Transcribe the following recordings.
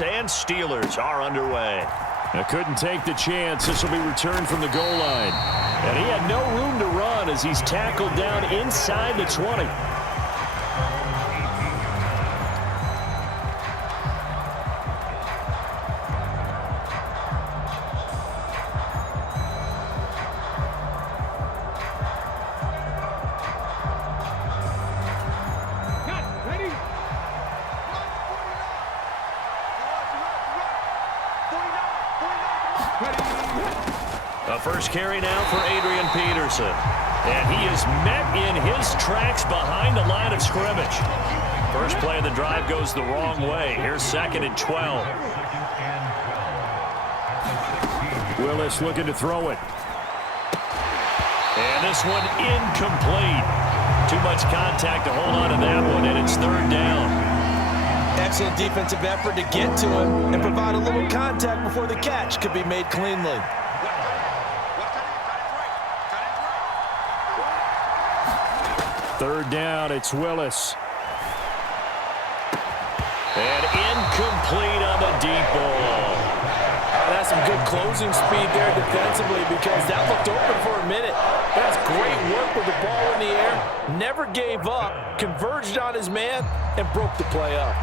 Ravens and Steelers are underway. I couldn't take the chance. This will be returned from the goal line. And he had no room to run as he's tackled down inside the 20. A first carry now for Adrian Peterson. And he is met in his tracks behind the line of scrimmage. First play of the drive goes the wrong way. Here's 2nd and 12. Willis looking to throw it. And this one incomplete. Too much contact to hold on to that one, and it's 3rd down. Excellent defensive effort to get to him and provide a little contact before the catch could be made cleanly. Third down, it's Willis. And incomplete on the deep ball. That's some good closing speed there defensively because that looked open for a minute. That's great work with the ball in the air. Never gave up, converged on his man, and broke the play up.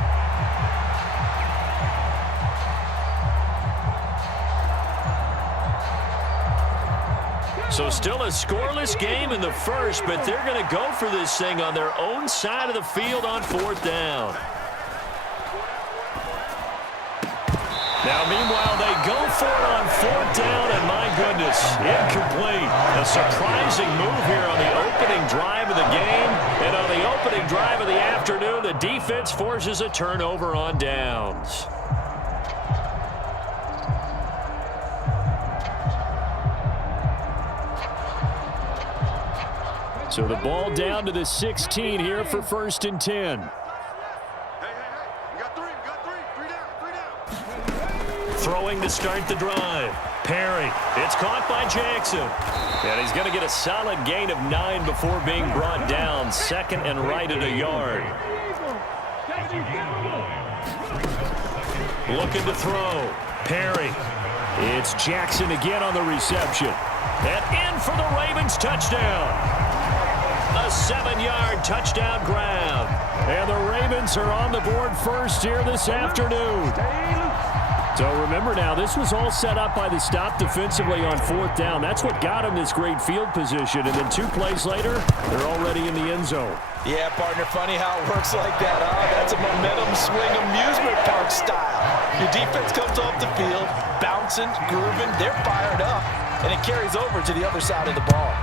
So still a scoreless game in the first, but they're going to go for this thing on their own side of the field on 4th down. Now, meanwhile, they go for it on 4th down, and my goodness, incomplete. A surprising move here on the opening drive of the game, and on the opening drive of the afternoon, the defense forces a turnover on downs. So the ball down to the 16 here for 1st and 10. Throwing to start the drive. Perry. It's caught by Jackson. And he's going to get a solid gain of 9 before being brought down. 2nd and right at a yard. Looking to throw. Perry. It's Jackson again on the reception. And in for the Ravens touchdown. A 7-yard touchdown grab. And the Ravens are on the board first here this afternoon. So remember now, this was all set up by the stop defensively on 4th down. That's what got them this great field position. And then 2 plays later, they're already in the end zone. Yeah, partner, funny how it works like that, huh? That's a momentum swing amusement park style. Your defense comes off the field, bouncing, grooving, they're fired up, and it carries over to the other side of the ball.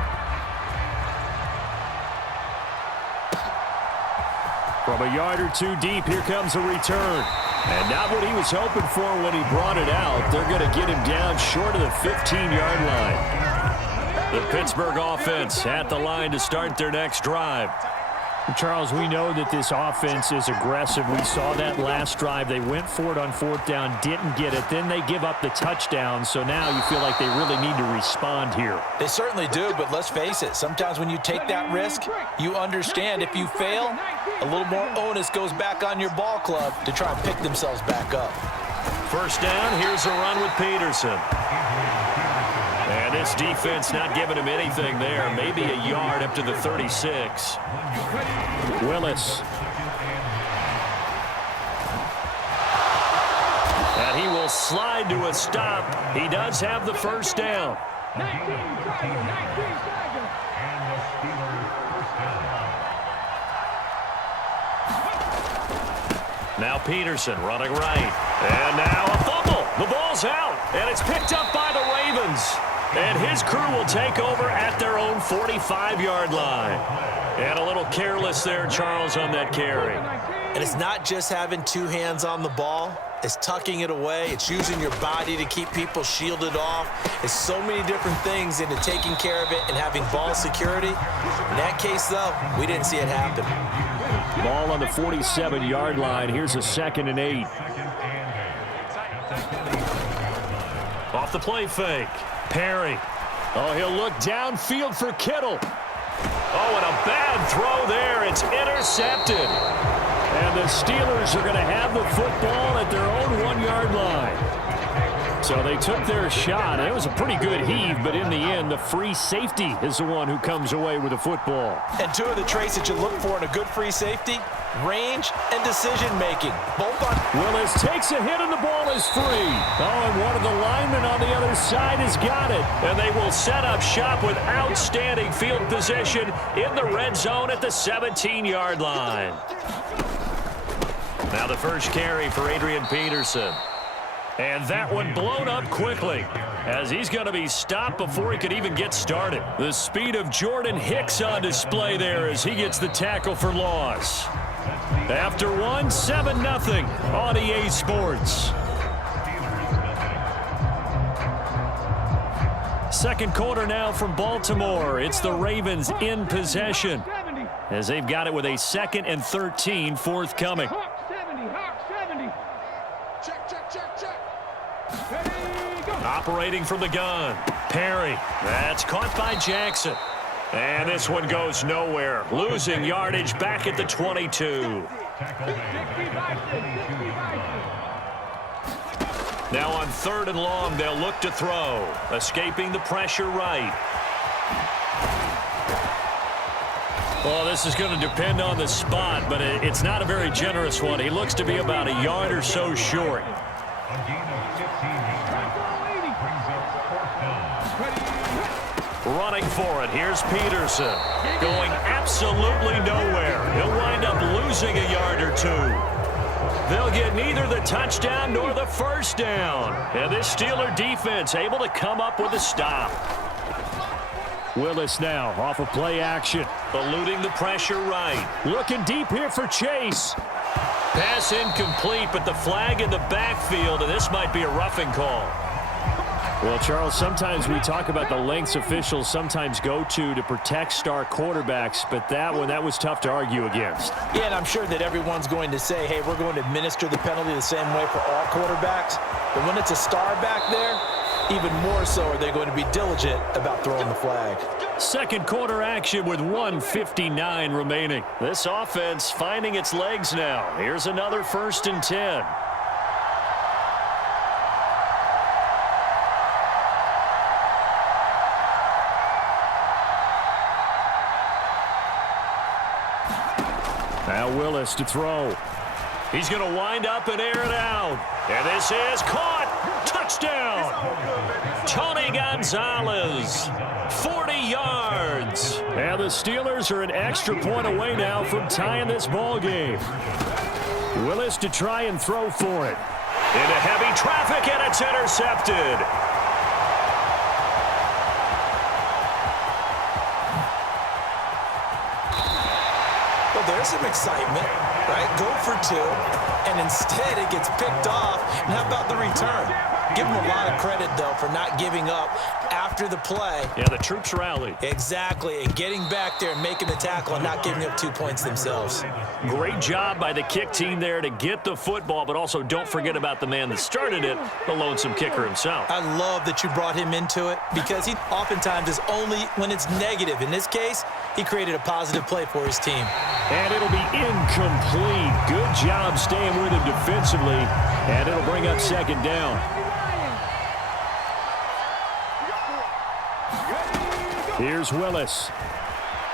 From a yard or 2 deep, here comes a return. And not what he was hoping for when he brought it out. They're going to get him down short of the 15-yard line. The Pittsburgh offense at the line to start their next drive. Charles, we know that this offense is aggressive. We saw that last drive. They went for it on 4th down, didn't get it. Then they give up the touchdown. So now you feel like they really need to respond here. They certainly do, but let's face it. Sometimes when you take that risk, you understand if you fail, a little more onus goes back on your ball club to try and pick themselves back up. First down, here's a run with Peterson. And this defense not giving him anything there. Maybe a yard up to the 36. Willis. And he will slide to a stop. He does have the first down. Now Peterson running right. And now a fumble. The ball's out. And it's picked up by the Ravens. And his crew will take over at their own 45-yard line. And a little careless there, Charles, on that carry. And it's not just having 2 hands on the ball. It's tucking it away. It's using your body to keep people shielded off. It's so many different things into taking care of it and having ball security. In that case, though, we didn't see it happen. Ball on the 47-yard line. Here's a 2nd and 8. Off the play fake. Perry. Oh, he'll look downfield for Kittle. Oh, and a bad throw there. It's intercepted. And the Steelers are going to have the football at their own 1-yard So they took their shot. It was a pretty good heave, but in the end, the free safety is the one who comes away with the football. And two of the traits that you look for in a good free safety, range and decision-making. Both on. Willis takes a hit, and the ball is free. Oh, and one of the linemen on the other side has got it. And they will set up shop with outstanding field position in the red zone at the 17-yard line. Now the first carry for Adrian Peterson. And that one blown up quickly as he's going to be stopped before he could even get started. The speed of Jordan Hicks on display there as he gets the tackle for loss. After one, 7-0 on EA Sports. Second quarter now from Baltimore. It's the Ravens in possession as they've got it with a 2nd and 13 forthcoming. Operating from the gun. Perry. That's caught by Jackson. And this one goes nowhere. Losing yardage back at the 22. Now on 3rd and long, they'll look to throw. Escaping the pressure right. Well, this is going to depend on the spot, but it's not a very generous one. He looks to be about a yard or so short. Running for it. Here's Peterson. Going absolutely nowhere. He'll wind up losing a yard or two. They'll get neither the touchdown nor the first down. And this Steeler defense able to come up with a stop. Willis now off of play action. Eluding the pressure right. Looking deep here for Chase. Pass incomplete, but the flag in the backfield, and this might be a roughing call. Well, Charles, sometimes we talk about the lengths officials sometimes go to protect star quarterbacks, but that was tough to argue against. Yeah, and I'm sure that everyone's going to say, hey, we're going to administer the penalty the same way for all quarterbacks. But when it's a star back there, even more so are they going to be diligent about throwing the flag. Second quarter action with 1:59 remaining. This offense finding its legs now. Here's another 1st and 10. Now Willis to throw. He's going to wind up and air it out. And this is caught. Touchdown. Tony Gonzalez. 40 yards. And the Steelers are an extra point away now from tying this ball game. Willis to try and throw for it. Into heavy traffic, and it's intercepted. Well, there's some excitement, right? Go for 2, and instead it gets picked off. And how about the return? Give them a lot of credit, though, for not giving up after the play. Yeah, the troops rallied. Exactly, and getting back there and making the tackle and not giving up 2 points themselves. Great job by the kick team there to get the football, but also don't forget about the man that started it, the lonesome kicker himself. I love that you brought him into it because he oftentimes is only when it's negative. In this case, he created a positive play for his team. And it'll be incomplete. Good job staying with him defensively, and it'll bring up 2nd down. Here's Willis.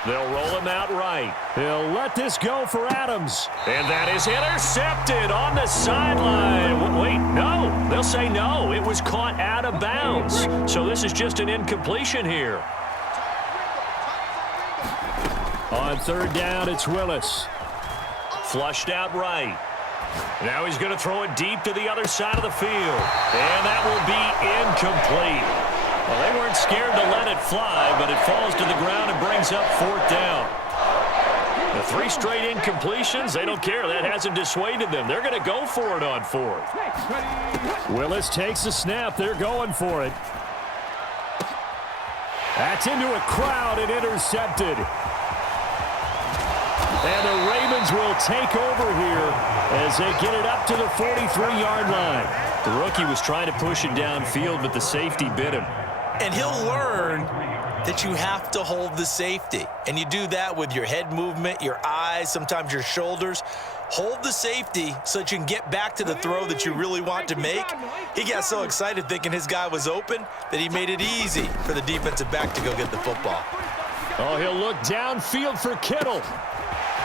They'll roll him out right. He'll let this go for Adams. And that is intercepted on the sideline. Wait, no. They'll say no. It was caught out of bounds. So this is just an incompletion here. On 3rd down, it's Willis. Flushed out right. Now he's going to throw it deep to the other side of the field. And that will be incomplete. Well, they weren't scared to let it fly, but it falls to the ground and brings up 4th down. The 3 straight incompletions, they don't care. That hasn't dissuaded them. They're going to go for it on 4th. Willis takes the snap. They're going for it. That's into a crowd and intercepted. And the Ravens will take over here as they get it up to the 43-yard line. The rookie was trying to push it downfield, but the safety bit him. And he'll learn that you have to hold the safety. And you do that with your head movement, your eyes, sometimes your shoulders. Hold the safety so that you can get back to the throw that you really want to make. He got so excited thinking his guy was open that he made it easy for the defensive back to go get the football. Oh, he'll look downfield for Kittle.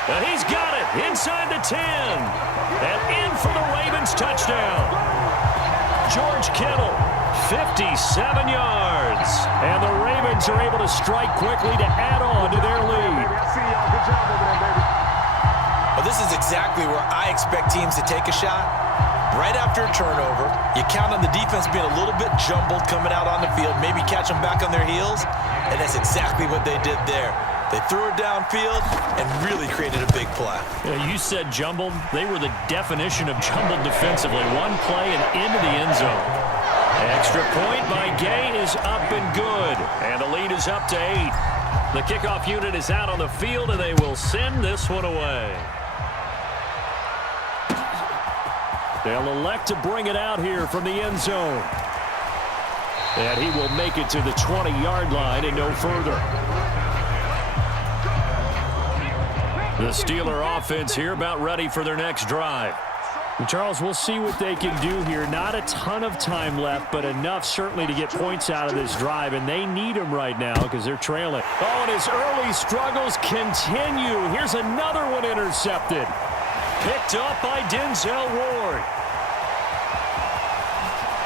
And he's got it inside the 10. And in for the Ravens touchdown. George Kittle, 57 yards. And the Ravens are able to strike quickly to add on to their lead. Well, this is exactly where I expect teams to take a shot. Right after a turnover, you count on the defense being a little bit jumbled coming out on the field, maybe catch them back on their heels, and that's exactly what they did there. They threw it downfield and really created a big play. Yeah, you said jumbled. They were the definition of jumbled defensively. One play and into the end zone. Extra point by Gay is up and good, and the lead is up to 8. The kickoff unit is out on the field, and they will send this one away. They'll elect to bring it out here from the end zone. And he will make it to the 20-yard line and no further. The Steeler offense here about ready for their next drive. And Charles, we'll see what they can do here. Not a ton of time left, but enough certainly to get points out of this drive, and they need them right now because they're trailing. Oh, and his early struggles continue. Here's another one intercepted. Picked up by Denzel Ward.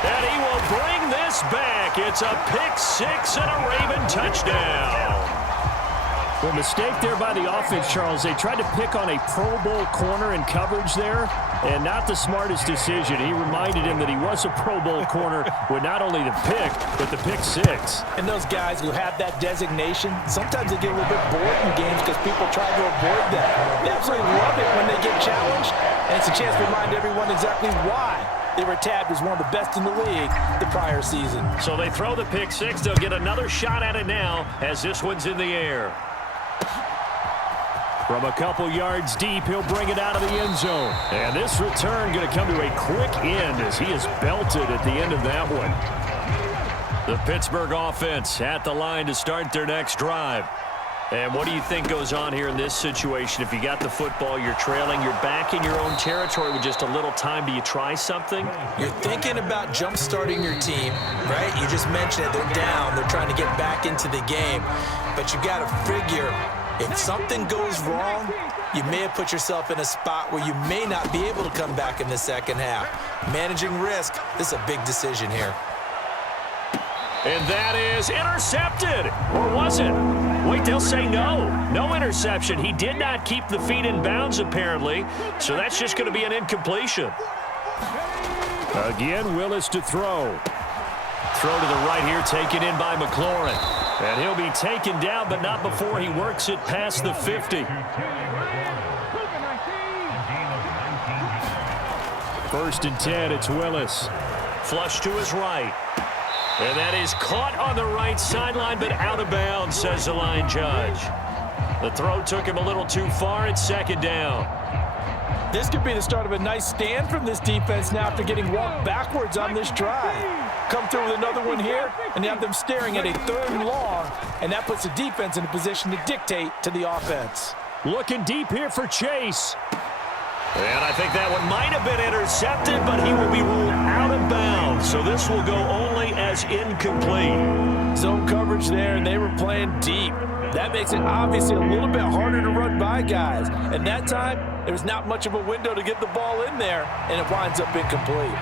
And he will bring this back. It's a pick-6 and a Raven touchdown. Well, mistake there by the offense, Charles. They tried to pick on a Pro Bowl corner in coverage there, and not the smartest decision. He reminded him that he was a Pro Bowl corner with not only the pick, but the pick-6. And those guys who have that designation, sometimes they get a little bit bored in games because people try to avoid that. They absolutely love it when they get challenged, and it's a chance to remind everyone exactly why they were tabbed as one of the best in the league the prior season. So they throw the pick-6. They'll get another shot at it now as this one's in the air. From a couple yards deep, he'll bring it out of the end zone. And this return going to come to a quick end as he is belted at the end of that one. The Pittsburgh offense at the line to start their next drive. And what do you think goes on here in this situation? If you got the football, you're trailing, you're back in your own territory with just a little time. Do you try something? You're thinking about jump-starting your team, right? You just mentioned it. They're down. They're trying to get back into the game. But you got to figure, if something goes wrong, you may have put yourself in a spot where you may not be able to come back in the second half. Managing risk, this is a big decision here. And that is intercepted. Or was it? Wait, they'll say no. No interception. He did not keep the feet in bounds, apparently. So that's just going to be an incompletion. Again, Willis to throw. Throw to the right here, taken in by McLaurin. And he'll be taken down, but not before he works it past the 50. First and 10, it's Willis. Flush to his right. And that is caught on the right sideline, but out of bounds, says the line judge. The throw took him a little too far. It's second down. This could be the start of a nice stand from this defense now after getting walked backwards on this drive. Come through with another one here, and you have them staring at a 3rd and long, and that puts the defense in a position to dictate to the offense. Looking deep here for Chase. And I think that one might have been intercepted, but he will be ruled out of bounds. So this will go only as incomplete. Zone coverage there, and they were playing deep. That makes it obviously a little bit harder to run by guys. And that time, there was not much of a window to get the ball in there, and it winds up incomplete.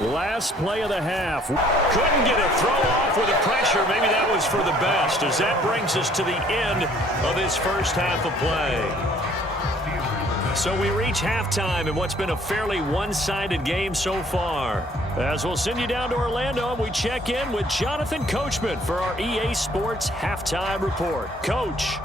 Last play of the half. Couldn't get a throw off with the pressure. Maybe that was for the best, as that brings us to the end of this first half of play. So we reach halftime in what's been a fairly one-sided game so far. As we'll send you down to Orlando, we check in with Jonathan Coachman for our EA Sports Halftime Report. Coach.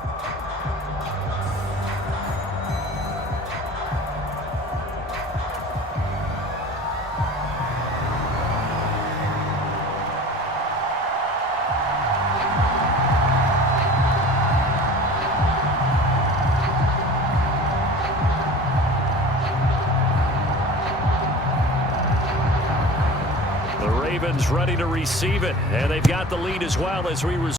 Ravens ready to receive it, and they've got the lead as well as we resume.